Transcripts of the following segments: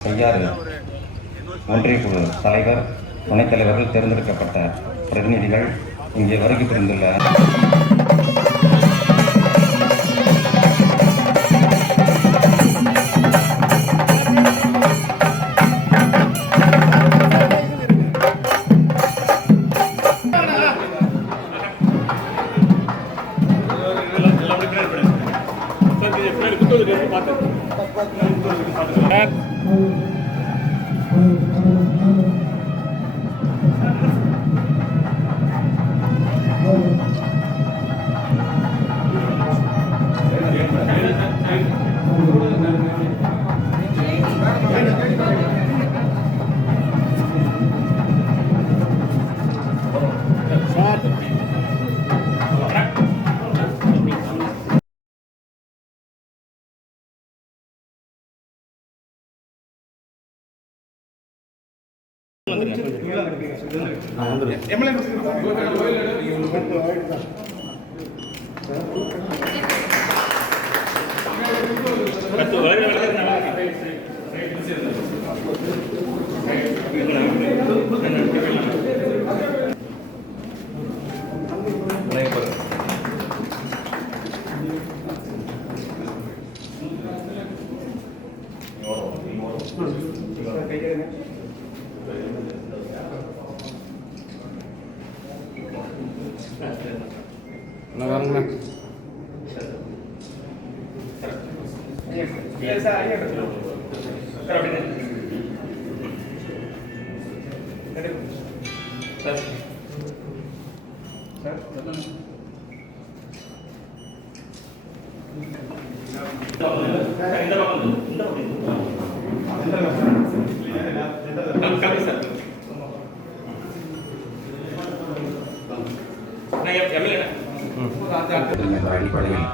செய்யாறு ஒன்றிய குழு தலைவர் துணைத் தலைவர்கள் தேர்ந்தெடுக்கப்பட்ட பிரதிநிதிகள் இங்கே வருகை புரிந்துள்ள என்ற அடிப்படையில்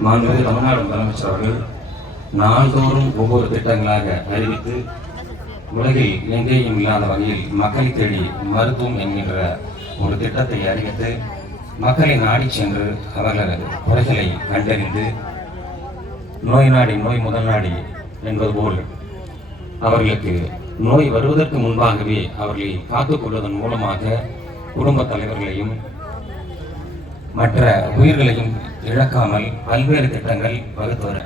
மாண்புமிகு தமிழ்நாடு முதலமைச்சர் அவர்கள் நாள்தோறும் ஒவ்வொரு திட்டங்களாக அறிவித்து உலகில் எங்கேயும் இல்லாத வகையில் மக்களை தேடி மருத்துவம் என்கின்ற ஒரு திட்டத்தை அறிவித்து மக்களை நாடி சென்று அவர்களது குறைகளை கண்டறிந்து நோய் நாடி நோய் முதல் நாடி என்பது போல் அவர்களுக்கு நோய் வருவதற்கு முன்பாகவே அவர்களை காத்துக்கொள்வதன் மூலமாக குடும்ப தலைவர்களையும் மற்ற உயிர்களையும் இழக்காமல் பல்வேறு திட்டங்கள் வகுத்து வர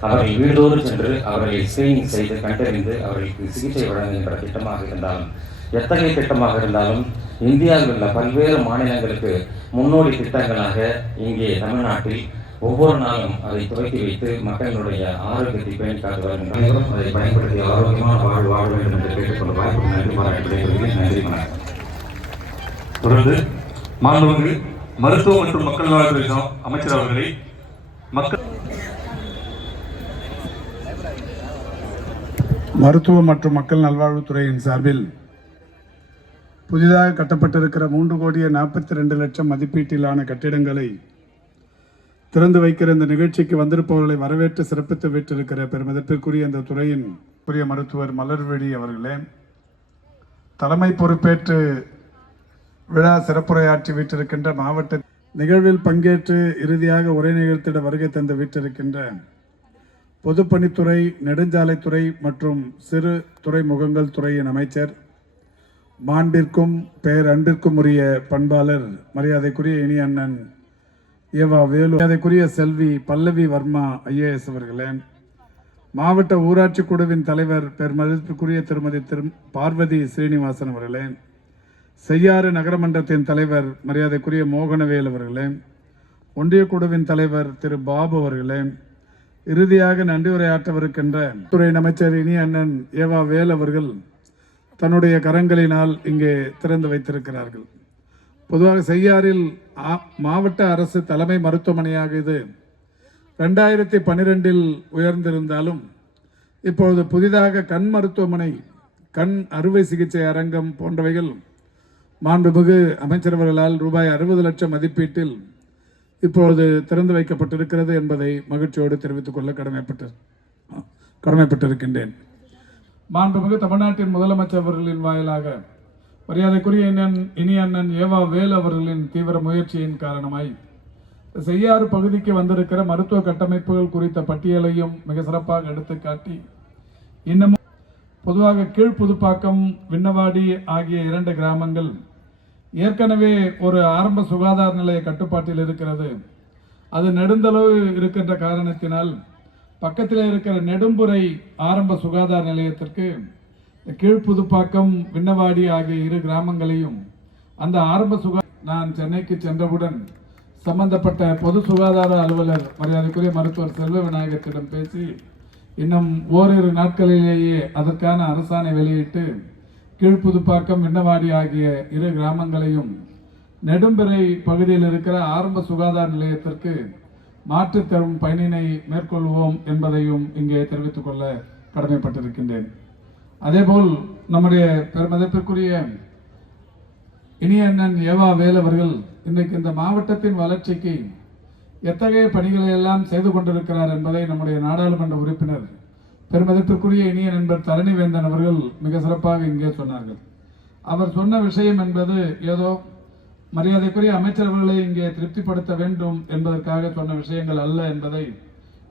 அவர்கள் வீடோடு சென்று அவர்களை ஸ்கிரீனிங் செய்து கண்டறிந்து அவர்களுக்கு சிகிச்சை வழங்குகின்ற திட்டமாக இருந்தாலும் எத்தகைய திட்டமாக இருந்தாலும் இந்தியாவில் உள்ள பல்வேறு மாநிலங்களுக்கு முன்னோடி திட்டங்களாக இங்கே தமிழ்நாட்டில் ஒவ்வொரு நாளும் அதை துவக்கி வைத்து மக்களுடைய ஆரோக்கியத்தை பேணி காத்து அதை பயன்படுத்தி ஆரோக்கியமான வாழ்வு வாழ வேண்டும் என்று கேட்டுக்கொண்டு வாய்ப்பு நன்றி பாராட்டி விடைபெறுகிறேன். நன்றி வணக்கம். தொடர்ந்து மாண்புமிகு மருத்துவ மற்றும் மக்கள் நலத்துறை அமைச்சர் அவர்களை மக்கள் மருத்துவ மற்றும் மக்கள் நல்வாழ்வுத்துறையின் சார்பில் புதிதாக கட்டப்பட்டிருக்கிற மூன்று கோடியே நாற்பத்தி ரெண்டு லட்சம் மதிப்பீட்டிலான கட்டிடங்களை திறந்து வைக்கிற இந்த நிகழ்ச்சிக்கு வந்திருப்பவர்களை வரவேற்று சிறப்பித்து விட்டிருக்கிற பெருமதிப்பிற்குரிய இந்த துறையின் புரிய மருத்துவர் மலர்விழி அவர்களே தலைமை பொறுப்பேற்று விழா சிறப்புரையாற்றி விட்டிருக்கின்ற மாவட்ட நிகழ்வில் பங்கேற்று இறுதியாக உரை நிகழ்த்திட வருகை தந்து விட்டிருக்கின்ற பொதுப்பணித்துறை நெடுஞ்சாலைத்துறை மற்றும் சிறு துறைமுகங்கள் துறையின் அமைச்சர் மாண்பிற்கும் பேர் அன்பிற்கும் உரிய பண்பாளர் மரியாதைக்குரிய இனி அண்ணன் ஏவா வேலு மரியாதைக்குரிய செல்வி பல்லவி வர்மா ஐஏஎஸ் அவர்களே மாவட்ட ஊராட்சி குழுவின் தலைவர் பெருமதிப்பிற்குரிய திருமதி திரு பார்வதி ஸ்ரீனிவாசன் அவர்களே செய்யாறு நகரமன்றத்தின் தலைவர் மரியாதைக்குரிய மோகனவேல் அவர்களே ஒன்றிய குழுவின் தலைவர் திரு பாபு அவர்களே இறுதியாக நன்றி உரையாற்றவிருக்கின்ற துறை அமைச்சர் இனி அண்ணன் ஏவா வேல் அவர்கள் தன்னுடைய கரங்களினால் இங்கே திறந்து வைத்திருக்கிறார்கள். பொதுவாக செய்யாறில் மாவட்ட அரசு தலைமை மருத்துவமனையாக இது ரெண்டாயிரத்தி பன்னிரெண்டில் உயர்ந்திருந்தாலும் இப்பொழுது புதிதாக கண் மருத்துவமனை கண் அறுவை சிகிச்சை அரங்கம் போன்றவைகள் மாண்புமிகு அமைச்சரவர்களால் ரூபாய் அறுபது லட்சம் மதிப்பீட்டில் இப்பொழுது திறந்து வைக்கப்பட்டிருக்கிறது என்பதை மகிழ்ச்சியோடு தெரிவித்துக் கொள்ள கடமைப்பட்டு கடமைப்பட்டிருக்கின்றேன். மாண்புமிகு தமிழ்நாட்டின் முதலமைச்சர் அவர்களின் வாயிலாக மரியாதைக்குரிய அண்ணன் இனி அண்ணன் ஏவா வேல் அவர்களின் தீவிர முயற்சியின் காரணமாய் செய்யாறு பகுதிக்கு வந்திருக்கிற மருத்துவ கட்டமைப்புகள் குறித்த பட்டியலையும் மிக சிறப்பாக எடுத்துக்காட்டி இன்னமும் பொதுவாக கீழ்ப்புதுப்பாக்கம் விண்ணவாடி ஆகிய இரண்டு கிராமங்கள் ஏற்கனவே ஒரு ஆரம்ப சுகாதார நிலைய கட்டுப்பாட்டில் இருக்கிறது. அது நெடுந்தளவு இருக்கின்ற காரணத்தினால் பக்கத்தில் இருக்கிற நெடும்புரை ஆரம்ப சுகாதார நிலையத்திற்கு கீழ்ப்புதுப்பாக்கம் விண்ணவாடி ஆகிய இரு கிராமங்களையும் அந்த ஆரம்ப சுகா நான் சென்னைக்கு சென்றவுடன் சம்பந்தப்பட்ட பொது சுகாதார அலுவலர் மரியாதைக்குரிய மருத்துவர் செல்வ விநாயகத்திடம் பேசி இன்னும் ஓரிரு நாட்களிலேயே அதற்கான அரசாணை வெளியிட்டு கீழ்ப்புதுப்பாக்கம் விண்ணவாடி ஆகிய இரு கிராமங்களையும் நெடும்பிறை பகுதியில் இருக்கிற ஆரம்ப சுகாதார நிலையத்திற்கு மாற்றுத்தரும் தரும் மேற்கொள்வோம் என்பதையும் இங்கே தெரிவித்துக் கொள்ள கடமைப்பட்டிருக்கின்றேன். அதேபோல் நம்முடைய பெருமதிப்பிற்குரிய இனிய அண்ணன் ஏவா வேலவர்கள் இன்றைக்கு இந்த மாவட்டத்தின் வளர்ச்சிக்கு எத்தகைய பணிகளை எல்லாம் செய்து கொண்டிருக்கிறார் என்பதை நம்முடைய நாடாளுமன்ற உறுப்பினர் பெருமதிப்பிற்குரிய இனிய நண்பர் தரணிவேந்தன் அவர்கள் மிக சிறப்பாக இங்கே சொன்னார்கள். அவர் சொன்ன விஷயம் என்பது ஏதோ மரியாதைக்குரிய அமைச்சர்களை இங்கே திருப்திப்படுத்த வேண்டும் என்பதற்காக சொன்ன விஷயங்கள் அல்ல என்பதை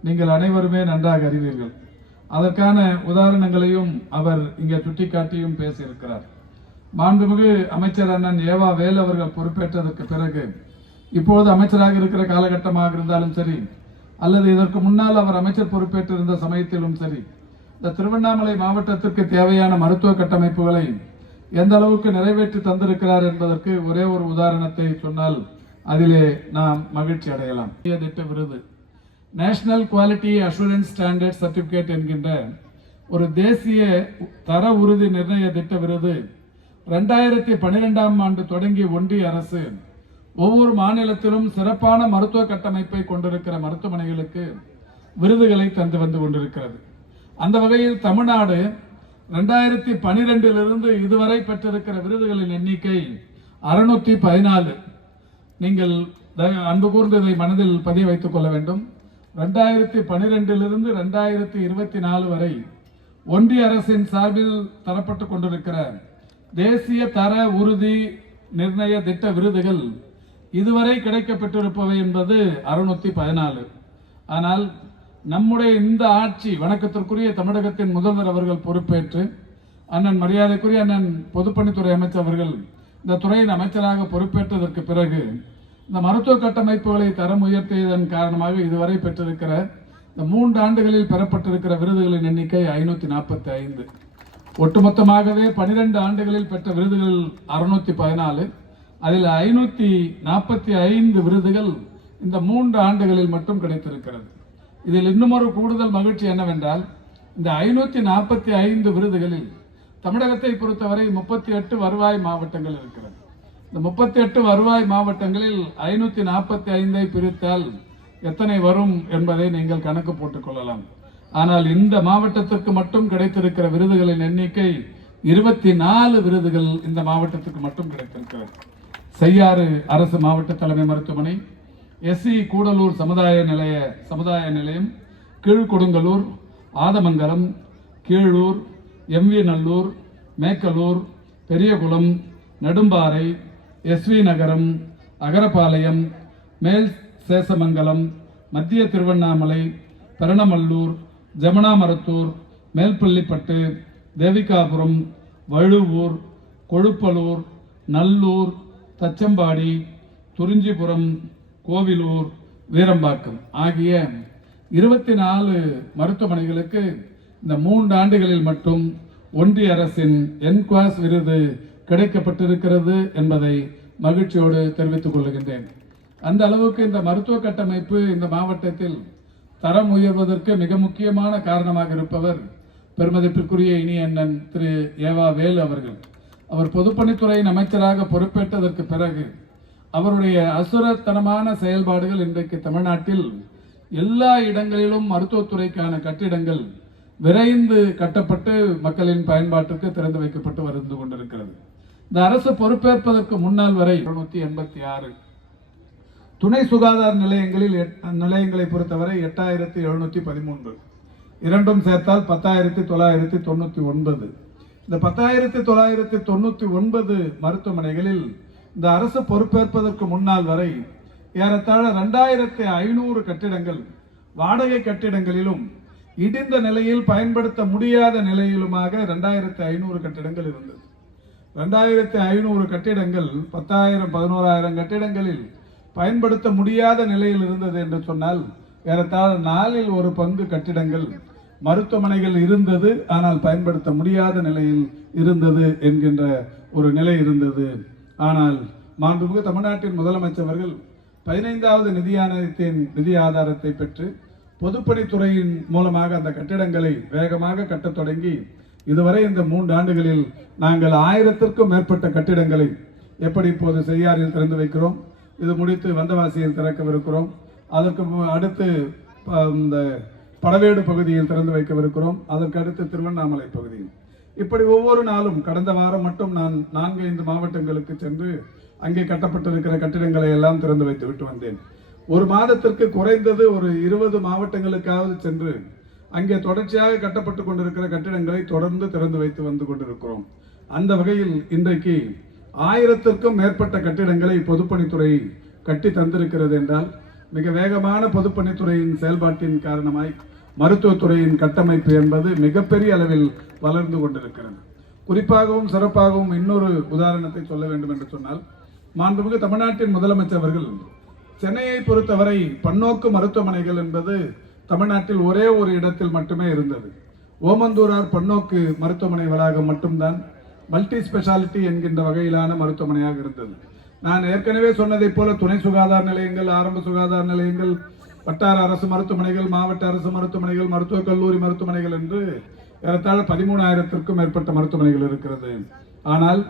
நீங்கள் அனைவருமே நன்றாக அறிவீர்கள். அதற்கான உதாரணங்களையும் அவர் இங்கே சுட்டிக்காட்டியும் பேசியிருக்கிறார். மாண்புமிகு அமைச்சர் அண்ணன் ஏவா வேல் அவர்கள் பொறுப்பேற்றதற்கு பிறகு இப்பொழுது அமைச்சராக இருக்கிற காலகட்டமாக இருந்தாலும் சரி அல்லது இதற்கு முன்னால் அவர் அமைச்சர் பொறுப்பேற்றிருந்த சமயத்திலும் சரி இந்த திருவண்ணாமலை மாவட்டத்திற்கு தேவையான மருத்துவ கட்டமைப்புகளை எந்த அளவுக்கு நிறைவேற்றி தந்திருக்கிறார் என்பதற்கு ஒரே ஒரு உதாரணத்தை சொன்னால் அதிலே நாம் மகிழ்ச்சி அடையலாம். திட்ட விருது. National quality assurance standard certificate என்கின்ற ஒரு தேசிய தர உறுதி நிர்ணய திட்ட விருது ரெண்டாயிரத்தி பன்னிரெண்டாம் ஆண்டு தொடங்கிய ஒன்றிய அரசு ஒவ்வொரு மாநிலத்திலும் சிறப்பான மருத்துவ கட்டமைப்பை கொண்டிருக்கிற மருத்துவமனைகளுக்கு விருதுகளை தந்து வந்து கொண்டிருக்கிறது. அந்த வகையில் தமிழ்நாடு ரெண்டாயிரத்தி பனிரெண்டிலிருந்து இதுவரை பெற்றிருக்கிற விருதுகளின் எண்ணிக்கை அறுநூற்றி பதினாலு. நீங்கள் அன்பு கூர்ந்து இதை மனதில் பதிய வைத்துக் கொள்ள வேண்டும். ரெண்டாயிரத்தி பனிரெண்டிலிருந்து ரெண்டாயிரத்தி இருபத்தி நாலு வரை ஒன்றிய அரசின் சார்பில் தரப்பட்டு கொண்டிருக்கிற தேசிய தர உறுதி நிர்ணய திட்ட விருதுகள் இதுவரை கிடைக்கப்பெற்றிருப்பவை என்பது அறுநூற்றி பதினாலு. ஆனால் நம்முடைய இந்த ஆட்சி வணக்கத்திற்குரிய தமிழகத்தின் முதல்வர் அவர்கள் பொறுப்பேற்று அண்ணன் மரியாதைக்குரிய அண்ணன் பொதுப்பணித்துறை அமைச்சர் அவர்கள் இந்த துறையின் அமைச்சராக பொறுப்பேற்றதற்கு பிறகு இந்த மருத்துவ கட்டமைப்புகளை தரம் உயர்த்தியதன் காரணமாக இதுவரை பெற்றிருக்கிற இந்த மூன்று ஆண்டுகளில் பெறப்பட்டிருக்கிற விருதுகளின் எண்ணிக்கை ஐநூத்தி நாற்பத்தி ஐந்து ஒட்டுமொத்தமாகவே பனிரெண்டு ஆண்டுகளில் பெற்ற விருதுகள் அறுநூத்தி பதினாலு. அதில் ஐநூத்தி நாற்பத்தி ஐந்து விருதுகள் இந்த மூன்று ஆண்டுகளில் மட்டும் கிடைத்திருக்கிறது. இதில் இன்னும் ஒரு கூடுதல் மகிழ்ச்சி என்னவென்றால் இந்த ஐநூத்தி நாற்பத்தி ஐந்து விருதுகளில் தமிழகத்தை பொறுத்தவரை முப்பத்தி எட்டு வருவாய் மாவட்டங்கள் இருக்கிறது. இந்த முப்பத்தி எட்டு வருவாய் மாவட்டங்களில் ஐநூத்தி நாற்பத்தி ஐந்தை பிரித்தால் எத்தனை வரும் என்பதை நீங்கள் கணக்கு போட்டுக் கொள்ளலாம். ஆனால் இந்த மாவட்டத்திற்கு மட்டும் கிடைத்திருக்கிற விருதுகளின் எண்ணிக்கை இருபத்தி நாலு விருதுகள் இந்த மாவட்டத்துக்கு மட்டும் கிடைத்திருக்கிறது. செய்யாறு அரசு மாவட்ட தலைமை மருத்துவமனை எஸ்சி கூடலூர் சமுதாய நிலைய சமுதாய நிலையம் கீழ்கொடுங்கலூர் ஆதமங்கலம் கீழூர் எம்வி நல்லூர் மேக்கலூர் பெரியகுளம் நெடும்பாறை எஸ்வி நகரம் அகரபாளையம் மேல் சேசமங்கலம் மத்திய திருவண்ணாமலை பெரணமல்லூர் ஜமுனாமரத்தூர் மேல்பள்ளிப்பட்டு தேவிகாபுரம் வழுவூர் கொழுப்பலூர் நல்லூர் தச்சம்பாடி துறிஞ்சிபுரம் கோவிலூர் வீரம்பாக்கம் ஆகிய இருபத்தி நாலு மருத்துவமனைகளுக்கு இந்த மூன்று ஆண்டுகளில் மட்டும் ஒன்றிய அரசின் என்குவாஸ் விருது கிடைக்கப்பட்டிருக்கிறது என்பதை மகிழ்ச்சியோடு தெரிவித்துக் கொள்கின்றேன். அந்த அளவுக்கு இந்த மருத்துவ கட்டமைப்பு இந்த மாவட்டத்தில் தரம் உயர்வதற்கு மிக முக்கியமான காரணமாக இருப்பவர் பெருமதிப்பிற்குரிய இனி அண்ணன் திரு ஏவா வேலு அவர்கள். அவர் பொதுப்பணித்துறையின் அமைச்சராக பொறுப்பேற்றதற்கு பிறகு அவருடைய அசுரத்தனமான செயல்பாடுகள் இன்றைக்கு தமிழ்நாட்டில் எல்லா இடங்களிலும் மருத்துவத்துறைக்கான கட்டிடங்கள் விரைந்து கட்டப்பட்டு மக்களின் பயன்பாட்டுக்கு திறந்து வைக்கப்பட்டு வந்து கொண்டிருக்கிறது. இந்த அரசு பொறுப்பேற்பதற்கு முன்னால் வரை இருநூத்தி எண்பத்தி ஆறு துணை சுகாதார நிலையங்களில் எட்- நிலையங்களை பொறுத்தவரை எட்டாயிரத்தி எழுநூத்தி பதிமூன்று. இரண்டும் சேர்த்தால் பத்தாயிரத்தி தொள்ளாயிரத்தி தொண்ணூத்தி ஒன்பது. இந்த பத்தாயிரத்தி தொள்ளாயிரத்தி தொண்ணூத்தி ஒன்பது மருத்துவமனைகளில் இந்த அரசு பொறுப்பேற்பதற்கு முன்னால் வரை ஏறத்தாழ ரெண்டாயிரத்தி ஐநூறு கட்டிடங்கள் வாடகை கட்டிடங்களிலும் இடிந்த நிலையில் பயன்படுத்த முடியாத நிலையிலுமாக ரெண்டாயிரத்தி ஐநூறு கட்டிடங்கள் இருந்தது. ரெண்டாயிரத்தி ஐநூறு கட்டிடங்கள் பத்தாயிரம் பதினோராயிரம் கட்டிடங்களில் பயன்படுத்த முடியாத நிலையில் இருந்தது என்று சொன்னால் ஏறத்தாழ நாலில் ஒரு பங்கு கட்டிடங்கள் மருத்துவமனைகள் இருந்தது ஆனால் பயன்படுத்த முடியாத நிலையில் இருந்தது என்கின்ற ஒரு நிலை இருந்தது. ஆனால் மாண்புமிகு தமிழ்நாட்டின் முதலமைச்சர்கள் பதினைந்தாவது நிதியானத்தின் நிதி ஆதாரத்தை பெற்று பொதுப்பணித்துறையின் மூலமாக அந்த கட்டிடங்களை வேகமாக கட்டத் தொடங்கி இதுவரை இந்த மூன்று ஆண்டுகளில் நாங்கள் ஆயிரத்திற்கும் மேற்பட்ட கட்டிடங்களை எப்படி இப்போது செய்யாறில் திறந்து வைக்கிறோம் இது முடித்து வந்தவாசியில் திறக்கவிருக்கிறோம் அதற்கு மு- அடுத்து ப- இந்த படவேடு பகுதியில் திறந்து வைக்கவிருக்கிறோம் அதற்கு அடுத்து திருவண்ணாமலை பகுதியில். இப்படி ஒவ்வொரு நாளும் கடந்த வாரம் மட்டும் நான் நான்கு ஐந்து மாவட்டங்களுக்கு சென்று அங்கே கட்டப்பட்டிருக்கிற கட்டிடங்களை எல்லாம் திறந்து வைத்து விட்டு வந்தேன். ஒரு மாதத்திற்கு குறைந்தது ஒரு இருபது மாவட்டங்களுக்காவது சென்று அங்கே தொடர்ச்சியாக கட்டப்பட்டு கொண்டிருக்கிற கட்டிடங்களை தொடர்ந்து திறந்து வைத்து வந்து கொண்டிருக்கிறோம். அந்த வகையில் இன்றைக்கு ஆயிரத்திற்கும் மேற்பட்ட கட்டிடங்களை பொதுப்பணித்துறை கட்டி தந்திருக்கிறது என்றால் மிக வேகமான பொதுப்பணித்துறையின் செயல்பாட்டின் காரணமாய் மருத்துவத்துறையின் கட்டமைப்பு என்பது மிகப்பெரிய அளவில் வளர்ந்து கொண்டிருக்கிறது. குறிப்பாகவும் சிறப்பாகவும் இன்னொரு உதாரணத்தை சொல்ல வேண்டும் என்று சொன்னால் மாண்புமிகு தமிழ்நாட்டின் முதலமைச்சர் அவர்கள் சென்னையை பொறுத்தவரை பன்னோக்கு மருத்துவமனைகள் என்பது தமிழ்நாட்டில் ஒரே ஒரு இடத்தில் மட்டுமே இருந்தது. ஓமந்தூரார் பன்னோக்கு மருத்துவமனை வளாகம் மட்டும்தான் மல்டி ஸ்பெஷாலிட்டி என்கின்ற வகையிலான மருத்துவமனையாக இருந்தது. நான் ஏற்கனவே சொன்னதைப் போல துணை சுகாதார நிலையங்கள் ஆரம்ப சுகாதார நிலையங்கள் வட்டார அரசு மருத்துவமனைகள் மாவட்ட அரசு மருத்துவமனைகள் மருத்துவக் கல்லூரி மருத்துவமனைகள் என்று ஏறத்தாழ பதிமூணாயிரத்திற்கும் மேற்பட்ட மருத்துவமனைகள் இருக்கிறது. ஆனால்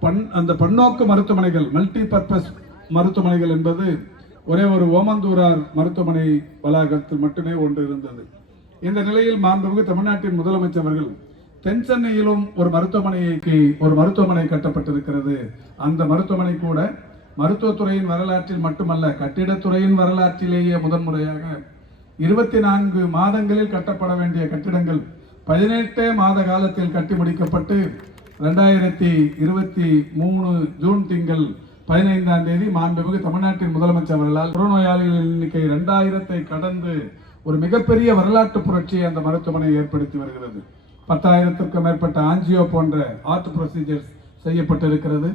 பன் அந்த பன்னோக்கு மருத்துவமனைகள் மல்டி பர்பஸ் மருத்துவமனைகள் என்பது ஒரே ஒரு ஓமந்தூரார் மருத்துவமனை வளாகத்தில் மட்டுமே ஒன்று இருந்தது. இந்த நிலையில் மாண்புமிகு தமிழ்நாட்டின் முதலமைச்சர் அவர்கள் தென் சென்னையிலும் ஒரு மருத்துவமனைக்கு ஒரு மருத்துவமனை கட்டப்பட்டிருக்கிறது. அந்த மருத்துவமனை கூட மருத்துவத்துறையின் வரலாற்றில் மட்டுமல்ல கட்டிடத்துறையின் வரலாற்றிலேயே முதன்முறையாக இருபத்தி நான்கு மாதங்களில் கட்டப்பட வேண்டிய கட்டிடங்கள் பதினெட்டே மாத காலத்தில் கட்டி முடிக்கப்பட்டு ரெண்டாயிரத்தி இருபத்தி மூணு ஜூன் திங்கள் பதினைந்தாம் தேதி மாண்புமிகு தமிழ்நாட்டின் முதலமைச்சர் அவர்களால் புறநோயாளிகளின் எண்ணிக்கை ரெண்டாயிரத்தை கடந்து ஒரு மிகப்பெரிய வரலாற்று புரட்சியை அந்த மருத்துவமனை ஏற்படுத்தி வருகிறது. பத்தாயிரத்திற்கும் மேற்பட்ட ஆஞ்சியோ போன்ற ஆர்ட் ப்ரொசீஜர்ஸ் செய்யப்பட்டிருக்கிறது.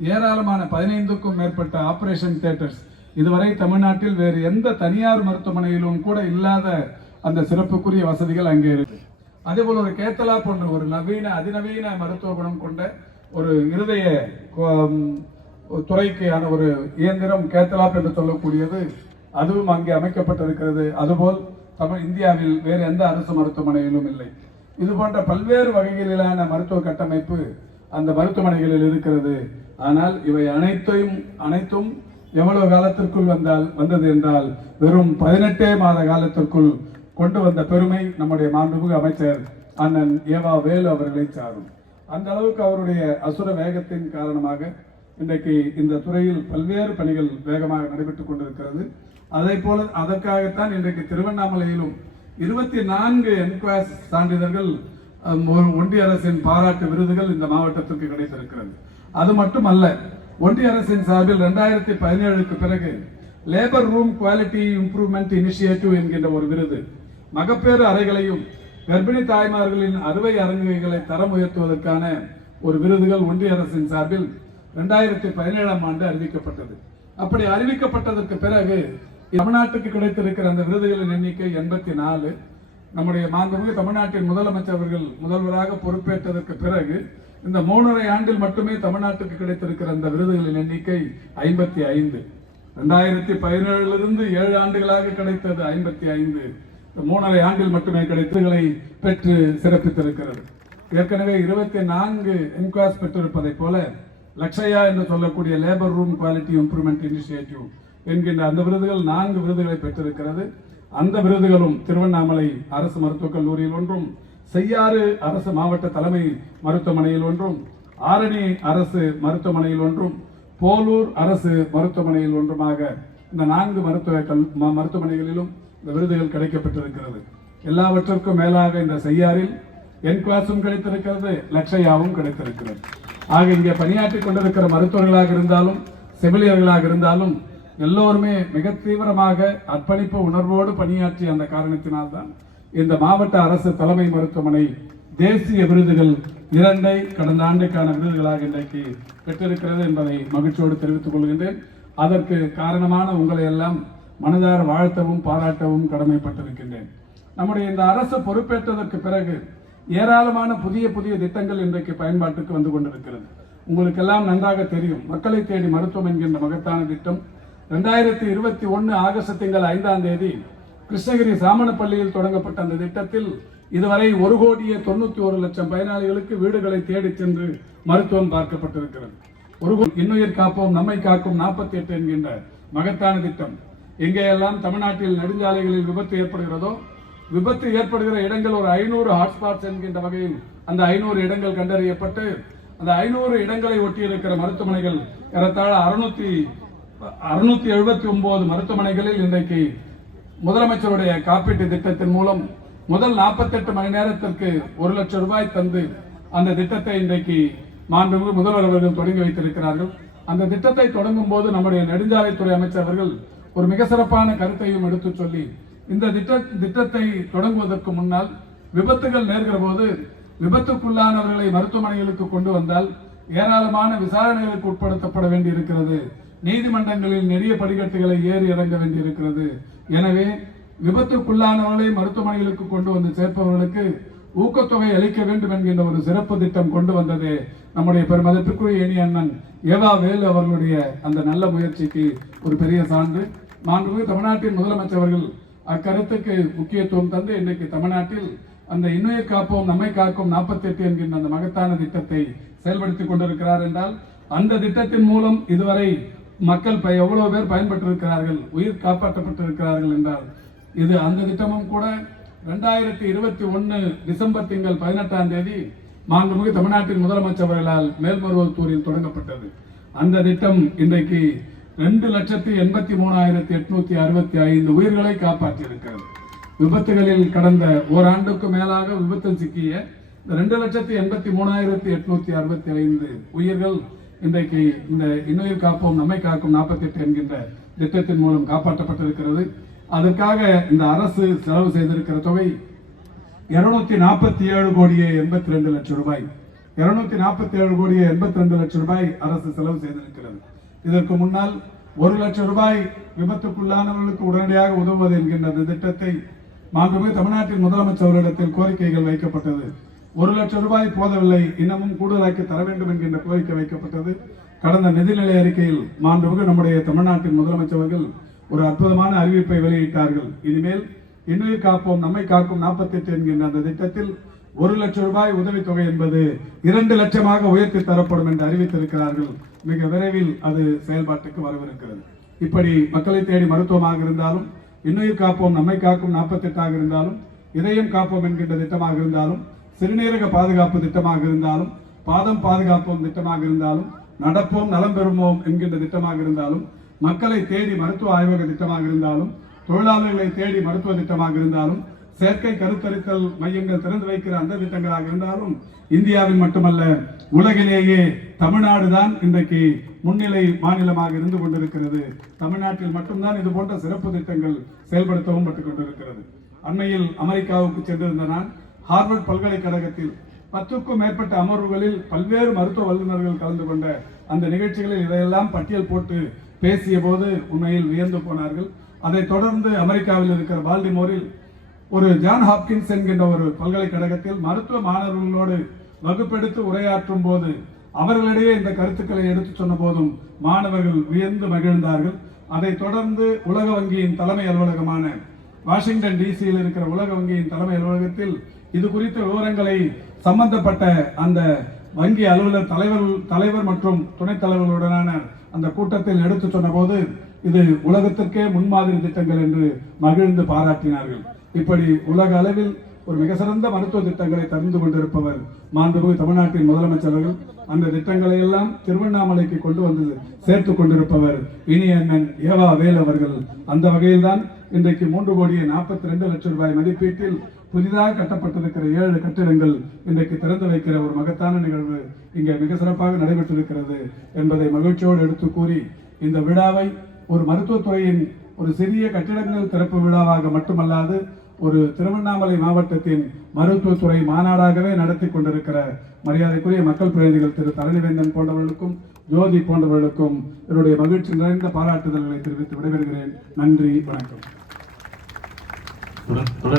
ஏராளமான பதினைந்துக்கும் மேற்பட்ட ஆபரேஷன் தியேட்டர்ஸ். இதுவரை தமிழ்நாட்டில் வேறு எந்த தனியார் மருத்துவமனையிலும் கூட இல்லாத அந்த சிறப்புக்குரிய வசதிகள் அங்கே இருக்கு. அதேபோல் ஒரு கேத்தலா போன்ற ஒரு நவீன அதிநவீன மருத்துவ குணம் கொண்ட ஒரு இருதய கோ- துறைக்கான ஒரு இயந்திரம் கேத்தலாப் என்று சொல்லக்கூடியது. அதுவும் அங்கே அமைக்கப்பட்டிருக்கிறது. அதுபோல் தமிழ் இந்தியாவில் வேறு எந்த அரசு மருத்துவமனையிலும் இல்லை. இது போன்ற பல்வேறு வகைகளிலான மருத்துவ கட்டமைப்பு அந்த மருத்துவமனைகளில் இருக்கிறது. ஆனால் இவை அனைத்தையும் அனைத்தும் எவ்வளவு காலத்திற்குள் வந்தால் வந்தது என்றால் வெறும் பதினெட்டே மாத காலத்திற்குள் கொண்டு வந்த பெருமை நம்முடைய மாண்புமிகு அமைச்சர் அண்ணன் ஏவா வேலு அவர்களை சாரும். அந்த அளவுக்கு அவருடைய அசுர வேகத்தின் காரணமாக இன்றைக்கு இந்த துறையில் பல்வேறு பணிகள் வேகமாக நடைபெற்றுக் கொண்டிருக்கிறது. அதை போல அதற்காகத்தான் இன்றைக்கு திருவண்ணாமலையிலும் இருபத்தி நான்கு என்குவாஸ் சான்றிதழ்கள் ஒன்றிய அரசின் பாராட்டு விருதுகள் இந்த மாவட்டத்திற்கு கிடைத்திருக்கிறது. அது மட்டுமல்ல ஒன்றிய அரசின் சார்பில் ரெண்டாயிரத்தி பதினேழுக்கு பிறகு labour room quality improvement initiative என்கின்ற ஒரு விருது மகப்பேறு அறைகளையும் கர்ப்பிணி தாய்மார்களின் அறுவை அரங்குகளை தரம் உயர்த்துவதற்கான ஒரு விருதுகள் ஒன்றிய அரசின் சார்பில் ரெண்டாயிரத்தி பதினேழாம் ஆண்டு அறிவிக்கப்பட்டது. அப்படி அறிவிக்கப்பட்டதற்கு பிறகு தமிழ்நாட்டுக்கு கிடைத்திருக்கிற அந்த விருதுகளின் எண்ணிக்கை எண்பத்தி நாலு நம்முடைய மாண்புமிகு தமிழ்நாட்டின் முதலமைச்சர் அவர்கள் முதல்வராக பொறுப்பேற்றதற்கு பிறகு இந்த மூணரை ஆண்டில் மட்டுமே தமிழ்நாட்டுக்கு கிடைத்திருக்கிற அந்த விருதுகளின் எண்ணிக்கை ஐம்பத்தி ஐந்து. ரெண்டாயிரத்தி பதினேழிலிருந்து ஏழு ஆண்டுகளாக கிடைத்தது ஐம்பத்தி ஐந்து. மூணரை ஆண்டில் மட்டுமே கிடைத்ததுகளை பெற்று சிறப்பித்திருக்கிறது. ஏற்கனவே இருபத்தி நான்கு என்குவாஸ் பெற்றிருப்பதைப் போல லக்ஷயா என்று சொல்லக்கூடிய labour room quality improvement initiative என்கின்ற அந்த விருதுகள் நான்கு விருதுகளை பெற்றிருக்கிறது. அந்த விருதுகளும் திருவண்ணாமலை அரசு மருத்துவக் கல்லூரியில் ஒன்றும் செய்யாறு அரசு மாவட்ட தலைமை மருத்துவமனையில் ஒன்றும் ஆரணி அரசு மருத்துவமனையில் ஒன்றும் போலூர் அரசு மருத்துவமனையில் ஒன்றுமாக இந்த நான்கு மருத்துவ கல் ம- மருத்துவமனைகளிலும் இந்த விருதுகள் கிடைக்கப்பட்டிருக்கிறது. எல்லாவற்றிற்கும் மேலாக இந்த செய்யாறில் என்கிளாஸும் கிடைத்திருக்கிறது லட்சயாவும் கிடைத்திருக்கிறது. ஆக இங்கே பணியாற்றி கொண்டிருக்கிற மருத்துவர்களாக இருந்தாலும் செவிலியர்களாக இருந்தாலும் எல்லோருமே மிக தீவிரமாக அர்ப்பணிப்பு உணர்வோடு பணியாற்றிய அந்த காரணத்தினால்தான் இந்த மாவட்ட அரசு தலைமை மருத்துவமனை தேசிய விருதுகள் இரண்டை கடந்த ஆண்டுக்கான விருதுகளாக இன்றைக்கு பெற்றிருக்கிறது என்பதை மகிழ்ச்சியோடு தெரிவித்துக் கொள்கின்றேன். அதற்கு காரணமான உங்களை எல்லாம் மனதார வாழ்த்தவும் பாராட்டவும் கடமைப்பட்டிருக்கின்றேன். நம்முடைய இந்த அரசு பொறுப்பேற்றதற்கு பிறகு ஏராளமான புதிய புதிய திட்டங்கள் இன்றைக்கு பயன்பாட்டுக்கு வந்து கொண்டிருக்கிறது. உங்களுக்கெல்லாம் நன்றாக தெரியும். மக்களை தேடி மருத்துவம் என்கின்ற மகத்தான திட்டம் ரெண்டாயிரத்தி இருபத்தி ஒன்று ஆகஸ்ட் திங்கள் ஐந்தாம் தேதி கிருஷ்ணகிரி சாமணப்பள்ளியில் தொடங்கப்பட்ட அந்த திட்டத்தில் இதுவரை ஒரு கோடியே தொண்ணூத்தி ஒரு லட்சம் பயனாளிகளுக்கு வீடுகளை தேடி சென்று மருத்துவம் பார்க்கப்பட்டிருக்கிறது. ஒரு இன்னுயிர் காப்போம் நம்மை காக்கும் நாற்பத்தி எட்டு என்கின்ற மகத்தான திட்டம். எங்கேயெல்லாம் தமிழ்நாட்டில் நெடுஞ்சாலைகளில் விபத்து ஏற்படுகிறதோ விபத்து ஏற்படுகிற இடங்கள் ஒரு ஐநூறு ஹாட்ஸ்பாட்ஸ் என்கின்ற வகையில் அந்த ஐநூறு இடங்கள் கண்டறியப்பட்டு அந்த ஐநூறு இடங்களை ஒட்டியிருக்கிற மருத்துவமனைகள் ஏறத்தாழ அறுநூத்தி அறுநூத்தி எழுபத்தி ஒன்பது மருத்துவமனைகளில் இன்றைக்கு முதலமைச்சருடைய காப்பீட்டு திட்டத்தின் மூலம் முதல் 48 மணி நேரத்திற்கு ஒரு லட்சம் ரூபாய் தந்து அந்த திட்டத்தை இன்றைக்கு மாண்புமிகு முதல்வர் அவர்கள் தொடங்கி வைத்திருக்கிறார்கள். அந்த திட்டத்தை தொடங்கும் போது நம்முடைய நெடுஞ்சாலைத்துறை அமைச்சர் அவர்கள் ஒரு மிக சிறப்பான கருத்தையும் எடுத்து சொல்லி இந்த திட்ட திட்டத்தை தொடங்குவதற்கு முன்னால் விபத்துகள் நேர்கிற போது விபத்துக்குள்ளானவர்களை மருத்துவமனைகளுக்கு கொண்டு வந்தால் ஏராளமான விசாரணைகளுக்கு உட்படுத்தப்பட வேண்டியிருக்கிறது. நீதிமன்றங்களில் நெடிய படிக்கட்டுகளை ஏறி இறங்க வேண்டியிருக்கிறது. எனவே விபத்துக்குள்ளானவர்களை மருத்துவமனைகளுக்கு கொண்டு வந்து சேர்ப்பவர்களுக்கு ஊக்கத்தொகை அளிக்க வேண்டும் என்கின்ற ஒரு சிறப்பு திட்டம் கொண்டு வந்தது நம்முடைய பெருமதிப்பிற்குரிய இனி அண்ணன் ஏவா வேலு அவர்களுடைய அந்த நல்ல முயற்சிக்கு ஒரு பெரிய சான்று. மாண்புமிகு தமிழ்நாட்டின் முதலமைச்சர் அவர்கள் அக்கருத்துக்கு முக்கியத்துவம் தந்து இன்றைக்கு தமிழ்நாட்டில் அந்த இன்னுயிர் காப்போம் நம்மை காக்கும் 48 என்கின்ற அந்த மகத்தான திட்டத்தை செயல்படுத்திக் கொண்டிருக்கிறார் என்றால் அந்த திட்டத்தின் மூலம் இதுவரை மக்கள் ப- எவ்வளவு பேர் பயன்பட்டிருக்கிறார்கள்? உயிர் காப்பாற்றப்பட்டிருக்கிறார்கள் என்றால் இது அந்த திட்டமும் கூட ரெண்டாயிரத்தி இருபத்தி ஒன்று டிசம்பர் திங்கள் பதினெட்டாம் தேதி மாண்புமிகு தமிழ்நாட்டின் முதலமைச்சர் அவர்களால் மேல்மருவத்தூரில் தொடங்கப்பட்டது. அந்த திட்டம் இன்றைக்கு ரெண்டு லட்சத்தி எண்பத்தி மூணாயிரத்தி எட்நூத்தி அறுபத்தி ஐந்து உயிர்களை காப்பாற்றியிருக்கிறது. விபத்துகளில் கடந்த ஓராண்டுக்கு மேலாக விபத்தில் சிக்கிய இந்த ரெண்டு லட்சத்தி எண்பத்தி மூணாயிரத்தி எட்நூத்தி அறுபத்தி ஐந்து உயிர்கள் இன்றைக்கு இந்த இன்னுயிர் காப்போம் நம்மை காக்கும் 48 என்கின்ற திட்டத்தின் மூலம் காப்பாற்றப்பட்டிருக்கிறது. அதற்காக இந்த அரசு செலவு செய்திருக்கிற தொகை இருநூத்தி நாற்பத்தி ஏழு கோடியே எண்பத்தி ரெண்டு லட்சம் ரூபாய். இருநூத்தி நாற்பத்தி ஏழு கோடியே எண்பத்தி ரெண்டு லட்சம் ரூபாய் அரசு செலவு செய்திருக்கிறது. இதற்கு முன்னால் ஒரு லட்சம் ரூபாய் விபத்துக்குள்ளானவர்களுக்கு உடனடியாக உதவுவது என்கின்ற அந்த திட்டத்தை மாண்புமிகு தமிழ்நாட்டின் முதலமைச்சர் அவர்களிடத்தில் கோரிக்கைகள் வைக்கப்பட்டது. ஒரு லட்சம் ரூபாய் போதவில்லை இன்னமும் கூடுதலாக்கி தர வேண்டும் என்கின்ற கோரிக்கை வைக்கப்பட்டது. கடந்த நிதிநிலை அறிக்கையில் மாண்புமிகு நம்முடைய தமிழ்நாட்டின் முதலமைச்சர்கள் ஒரு அற்புதமான அறிவிப்பை வெளியிட்டார்கள். இனிமேல் இன்னுயிர் காப்போம் நம்மை காக்கும் 48 என்கின்ற அந்த திட்டத்தில் ஒரு லட்சம் ரூபாய் உதவித்தொகை என்பது இரண்டு லட்சமாக உயர்த்தி தரப்படும் என்று அறிவித்திருக்கிறார்கள். மிக விரைவில் அது செயல்பாட்டுக்கு வரவிருக்கிறது. இப்படி மக்களை தேடி மருத்துவமாக இருந்தாலும் இன்னுயிர் காப்போம் நம்மை காக்கும் நாற்பத்தெட்டாக இருந்தாலும் இதயம் காப்போம் என்கின்ற திட்டமாக இருந்தாலும் சிறுநீரக பாதுகாப்பு திட்டமாக இருந்தாலும் பாதம் பாதுகாப்போம் திட்டமாக இருந்தாலும் நடப்போம் நலம் பெறுவோம் என்கின்ற திட்டமாக இருந்தாலும் மக்களை தேடி மருத்துவ ஆய்வக திட்டமாக இருந்தாலும் தொழிலாளர்களை தேடி மருத்துவ திட்டமாக இருந்தாலும் செயற்கை கருத்தரித்தல் மையங்கள் திறந்து வைக்கிற அந்த திட்டங்களாக இருந்தாலும் இந்தியாவில் மட்டுமல்ல உலகிலேயே தமிழ்நாடு தான் இன்றைக்கு முன்னிலை மாநிலமாக இருந்து கொண்டிருக்கிறது. தமிழ்நாட்டில் மட்டும்தான் இது போன்ற சிறப்பு திட்டங்கள் செயல்படுத்தவும் பட்டுக் கொண்டிருக்கிறது. அண்மையில் அமெரிக்காவுக்கு சென்றிருந்த நான் ஹார்வர்ட் பல்கலைக்கழகத்தில் பத்துக்கும் மேற்பட்ட அமர்வுகளில் பல்வேறு மருத்துவ வல்லுநர்கள் கலந்து கொண்ட அந்த நிகழ்ச்சிகளில் இதையெல்லாம் பட்டியல் போட்டு பேசிய போது உண்மையில் வியந்து போனார்கள். அதைத் தொடர்ந்து அமெரிக்காவில் இருக்கிற பால்டிமோரில் ஒரு ஜான் ஹாப்கின்ஸ் என்கின்ற ஒரு பல்கலைக்கழகத்தில் மருத்துவ மாணவர்களோடு வகுப்பெடுத்து உரையாற்றும் போது அவர்களிடையே இந்த கருத்துக்களை எடுத்துச் சொன்ன போதும் மாணவர்கள் வியந்து மகிழ்ந்தார்கள். அதைத் தொடர்ந்து உலக வங்கியின் தலைமை அலுவலகமான வாஷிங்டன் டிசியில் இருக்கிற உலக வங்கியின் தலைமை அலுவலகத்தில் இது குறித்த விவரங்களை சம்பந்தப்பட்ட அந்த வங்கி அலுவலர் தலைவர் தலைவர் மற்றும் துணைத் தலைவர்களுடனான அந்த கூட்டத்தில் எடுத்து சொன்னபோது இது உலகத்திற்கே முன்மாதிரி திட்டங்கள் என்று மகிழ்ந்து பாராட்டினார்கள். இப்படி உலக அளவில் ஒரு மிக சிறந்த மருத்துவ திட்டங்களை தந்து கொண்டிருப்பவர் மாண்புமிகு தமிழ்நாட்டின் முதலமைச்சர்கள் அந்த திட்டங்களை எல்லாம் திருவண்ணாமலைக்கு கொண்டு வந்து சேர்த்து கொண்டிருப்பவர் இனி அண்ணன் ஏவா வேல் அவர்கள். அந்த வகையில்தான் இன்றைக்கு மூன்று கோடியே நாற்பத்தி ரெண்டு லட்சம் ரூபாய் மதிப்பீட்டில் புதிதாக கட்டப்பட்டிருக்கிற ஏழு கட்டிடங்கள் இன்றைக்கு திறந்து வைக்கிற ஒரு மகத்தான நிகழ்வு இங்கே மிக சிறப்பாக நடைபெற்றிருக்கிறது என்பதை மகிழ்ச்சியோடு எடுத்து கூறி இந்த விழாவை ஒரு மருத்துவத்துறையின் ஒரு சிறிய கட்டிடங்கள் திறப்பு விழாவாக மட்டுமல்லாது ஒரு திருவண்ணாமலை மாவட்டத்தின் மருத்துவத்துறை மாநாடாகவே நடத்தி கொண்டிருக்கிற மரியாதைக்குரிய மக்கள் பிரதிநிதிகள் திரு தரணிவேந்தன் போன்றவர்களுக்கும் ஜோதி போன்றவர்களுக்கும் என்னுடைய மகிழ்ச்சி நிறைந்த பாராட்டுதல்களை தெரிவித்து விடைபெறுகிறேன். நன்றி வணக்கம்.